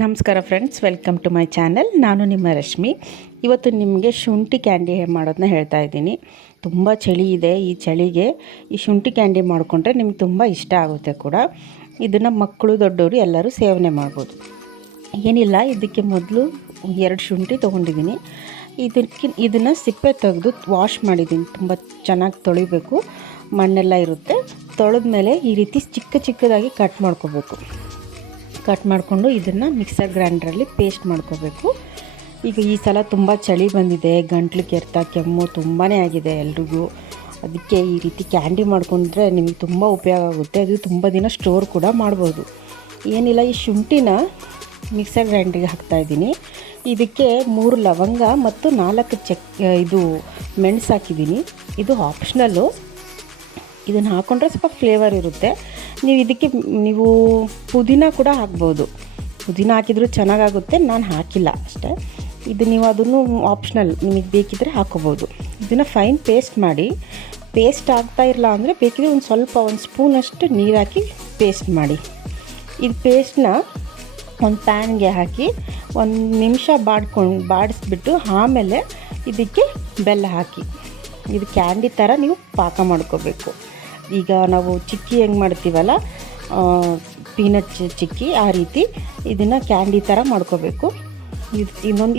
ನಮಸ್ಕಾರ friends, welcome to my channel. ನಾನು ನಿಮ್ಮ ರಶ್ಮಿ. ಇವತ್ತು ನಿಮಗೆ ಶುಂಠಿ ಕ್ಯಾಂಡಿ ಮಾಡೋದನ್ನ ಹೇಳ್ತಾ ಇದ್ದೀನಿ. ತುಂಬ ಚಳಿ ಇದೆ. ಈ ಚಳಿಗೆ ಈ ಶುಂಠಿ ಕ್ಯಾಂಡಿ ಮಾಡಿಕೊಂಡ್ರೆ ನಿಮ್ಗೆ ತುಂಬ ಇಷ್ಟ ಆಗುತ್ತೆ ಕೂಡ. ಇದನ್ನು ಮಕ್ಕಳು ದೊಡ್ಡವರು ಎಲ್ಲರೂ ಸೇವನೆ ಮಾಡ್ಬೋದು. ಏನಿಲ್ಲ, ಇದಕ್ಕೆ ಮೊದಲು 2 ಶುಂಠಿ ತೊಗೊಂಡಿದ್ದೀನಿ. ಇದನ್ನು ಸಿಪ್ಪೆ ತೆಗೆದು ವಾಶ್ ಮಾಡಿದ್ದೀನಿ. ತುಂಬ ಚೆನ್ನಾಗಿ ತೊಳಿಬೇಕು, ಮಣ್ಣೆಲ್ಲ ಇರುತ್ತೆ. ತೊಳೆದ ಮೇಲೆ ಈ ರೀತಿ ಚಿಕ್ಕದಾಗಿ ಕಟ್ ಮಾಡ್ಕೋಬೇಕು. ಕಟ್ ಮಾಡಿಕೊಂಡು ಇದನ್ನು ಮಿಕ್ಸರ್ ಗ್ರೈಂಡ್ರಲ್ಲಿ ಪೇಸ್ಟ್ ಮಾಡ್ಕೋಬೇಕು. ಈಗ ಈ ಸಲ ತುಂಬ ಚಳಿ ಬಂದಿದೆ, ಗಂಟ್ಲು ಕೆರೆತ, ಕೆಮ್ಮು ತುಂಬಾ ಆಗಿದೆ ಎಲ್ರಿಗೂ. ಅದಕ್ಕೆ ಈ ರೀತಿ ಕ್ಯಾಂಡಿ ಮಾಡ್ಕೊಂಡ್ರೆ ನಿಮಗೆ ತುಂಬ ಉಪಯೋಗ ಆಗುತ್ತೆ. ಅದು ತುಂಬ ದಿನ ಸ್ಟೋರ್ ಕೂಡ ಮಾಡ್ಬೋದು. ಏನಿಲ್ಲ, ಈ ಶುಂಠಿನ ಮಿಕ್ಸರ್ ಗ್ರೈಂಡ್ರಿಗೆ ಹಾಕ್ತಾಯಿದ್ದೀನಿ. ಇದಕ್ಕೆ 3 ಲವಂಗ ಮತ್ತು 4 ಮೆಣಸು ಹಾಕಿದ್ದೀನಿ. ಇದು ಆಪ್ಷನಲ್ಲು. ಇದನ್ನು ಹಾಕ್ಕೊಂಡ್ರೆ ಸ್ವಲ್ಪ ಫ್ಲೇವರ್ ಇರುತ್ತೆ. ನೀವು ಪುದೀನ ಕೂಡ ಹಾಕ್ಬೋದು. ಪುದೀನ ಹಾಕಿದರೂ ಚೆನ್ನಾಗಾಗುತ್ತೆ. ನಾನು ಹಾಕಿಲ್ಲ ಅಷ್ಟೇ. ಇದು ನೀವು ಅದನ್ನು ಆಪ್ಷನಲ್, ನಿಮಗೆ ಬೇಕಿದ್ದರೆ ಹಾಕೋಬೋದು. ಇದನ್ನು ಫೈನ್ ಪೇಸ್ಟ್ ಮಾಡಿ. ಪೇಸ್ಟ್ ಆಗ್ತಾ ಇಲ್ಲ ಅಂದರೆ ಬೇಕಿದ್ರೆ ಒಂದು ಸ್ಪೂನಷ್ಟು ನೀರು ಹಾಕಿ ಪೇಸ್ಟ್ ಮಾಡಿ. ಇದು ಪೇಸ್ಟ್ನ ಒಂದು ಪ್ಯಾನ್ಗೆ ಹಾಕಿ 1 ನಿಮಿಷ ಬಾಡಿಸ್ಬಿಟ್ಟು ಆಮೇಲೆ ಇದಕ್ಕೆ ಬೆಲ್ಲ ಹಾಕಿ ಇದು ಕ್ಯಾಂಡಿ ಥರ ನೀವು ಪಾಕ ಮಾಡ್ಕೋಬೇಕು. ಈಗ ನಾವು ಚಿಕ್ಕಿ ಹೆಂಗೆ ಮಾಡ್ತೀವಲ್ಲ, ಪೀನಟ್ ಚಿಕ್ಕಿ, ಆ ರೀತಿ ಇದನ್ನು ಕ್ಯಾಂಡಿ ಥರ ಮಾಡ್ಕೋಬೇಕು.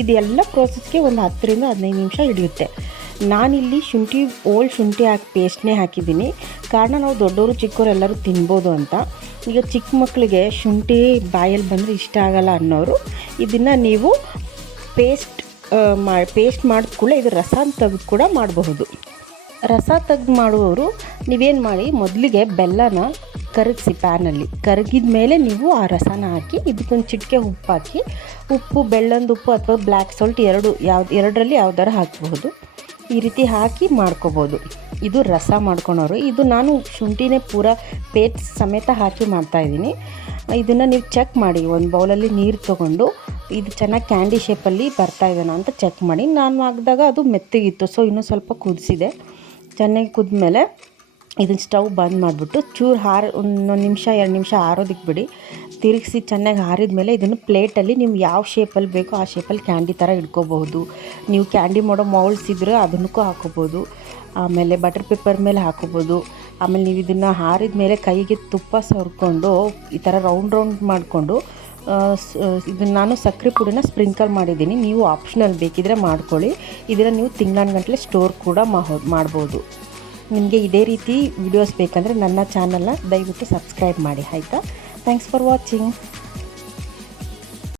ಇದೆಲ್ಲ ಪ್ರೋಸೆಸ್ಗೆ ಒಂದು 10 ರಿಂದ 15 ನಿಮಿಷ ಹಿಡಿಯುತ್ತೆ. ನಾನಿಲ್ಲಿ ಓಲ್ಡ್ ಶುಂಠಿ ಪೇಸ್ಟ್ನೇ ಹಾಕಿದ್ದೀನಿ. ಕಾರಣ ನಾವು ದೊಡ್ಡವರು ಚಿಕ್ಕವರು ಎಲ್ಲರೂ ತಿನ್ಬೋದು ಅಂತ. ಈಗ ಚಿಕ್ಕ ಮಕ್ಕಳಿಗೆ ಶುಂಠಿ ಬಾಯಲ್ಲಿ ಬಂದರೆ ಇಷ್ಟ ಆಗಲ್ಲ ಅನ್ನೋರು ಇದನ್ನು ನೀವು ಪೇಸ್ಟ್ ಮಾಡಿದ ಕೂಡಲೇ ಇದು ರಸ ತೆಗೆದು ಕೂಡ ಮಾಡಬಹುದು. ರಸ ತೆಗೆದು ಮಾಡುವವರು ನೀವೇನು ಮಾಡಿ, ಮೊದಲಿಗೆ ಬೆಲ್ಲನ ಕರಗಿಸಿ ಪ್ಯಾನಲ್ಲಿ. ಕರಗಿದ ಮೇಲೆ ನೀವು ಆ ರಸನ ಹಾಕಿ ಇದಕ್ಕೊಂದು ಚಿಟಿಕೆ ಉಪ್ಪು ಹಾಕಿ, ಬೆಲ್ಲದ ಉಪ್ಪು ಅಥವಾ ಬ್ಲ್ಯಾಕ್ ಸಾಲ್ಟ್ ಎರಡರಲ್ಲಿ ಯಾವ್ದಾರು ಹಾಕಬಹುದು. ಈ ರೀತಿ ಹಾಕಿ ಮಾಡ್ಕೋಬೋದು. ಇದು ರಸ ಮಾಡ್ಕೊಳೋರು. ಇದು ನಾನು ಶುಂಠಿನೇ ಪೂರ ಪೇಸ್ಟ್ ಸಮೇತ ಹಾಕಿ ಮಾಡ್ತಾಯಿದ್ದೀನಿ. ಇದನ್ನು ನೀವು ಚೆಕ್ ಮಾಡಿ. ಒಂದು ಬೌಲಲ್ಲಿ ನೀರು ತೊಗೊಂಡು ಇದು ಚೆನ್ನಾಗಿ ಕ್ಯಾಂಡಿ ಶೇಪಲ್ಲಿ ಬರ್ತಾಯಿದ್ದಾನ ಅಂತ ಚೆಕ್ ಮಾಡಿ. ನಾನು ಹಾಕಿದಾಗ ಅದು ಮೆತ್ತಗಿತ್ತು, ಸೊ ಇನ್ನೂ ಸ್ವಲ್ಪ ಕುದಿಸಿದೆ. ಚೆನ್ನಾಗಿ ಕುದ್ಮೇಲೆ ಇದನ್ನು ಸ್ಟವ್ ಬಂದ್ ಮಾಡಿಬಿಟ್ಟು ಚೂರು 1 ನಿಮಿಷ 2 ನಿಮಿಷ ಆರೋದಕ್ಕೆ ಬಿಡಿ. ತಿರುಗಿಸಿ ಚೆನ್ನಾಗಿ ಆರಿದ ಮೇಲೆ ಇದನ್ನು ಪ್ಲೇಟಲ್ಲಿ ನಿಮ್ಗೆ ಯಾವ ಶೇಪಲ್ಲಿ ಬೇಕೋ ಆ ಶೇಪಲ್ಲಿ ಕ್ಯಾಂಡಿ ಥರ ಇಟ್ಕೋಬಹುದು. ನೀವು ಕ್ಯಾಂಡಿ ಮಾಡೋ ಮೌಲ್ಡ್ಸ್ ಇದ್ದರೆ ಅದನ್ನಕ್ಕೂ ಹಾಕೋಬೋದು. ಆಮೇಲೆ ಬಟರ್ ಪೇಪರ್ ಮೇಲೆ ಹಾಕೋಬೋದು. ಆಮೇಲೆ ನೀವು ಇದನ್ನು ಆರಿದ ಮೇಲೆ ಕೈಗೆ ತುಪ್ಪ ಸವರ್ಕೊಂಡು ಈ ಥರ ರೌಂಡ್ ಮಾಡಿಕೊಂಡು ಇದನ್ನು ನಾನು ಸಕ್ಕರೆ ಪುಡಿನ ಸ್ಪ್ರಿಂಕಲ್ ಮಾಡಿದ್ದೀನಿ. ನೀವು ಆಪ್ಷನಲ್ ಬೇಕಿದ್ರೆ ಮಾಡ್ಕೊಳ್ಳಿ. ಇದನ್ನು ನೀವು ತಿಂಗಳಾನುಗಟ್ಟಲೆ ಸ್ಟೋರ್ ಕೂಡ ಮಾಡ್ಬೋದು. ನಿಮಗೆ ಇದೇ ರೀತಿ ವಿಡಿಯೋಸ್ ಬೇಕಂದರೆ ನನ್ನ ಚಾನಲ್ನ ದಯವಿಟ್ಟು ಸಬ್ಸ್ಕ್ರೈಬ್ ಮಾಡಿ, ಆಯಿತಾ? Thanks for watching.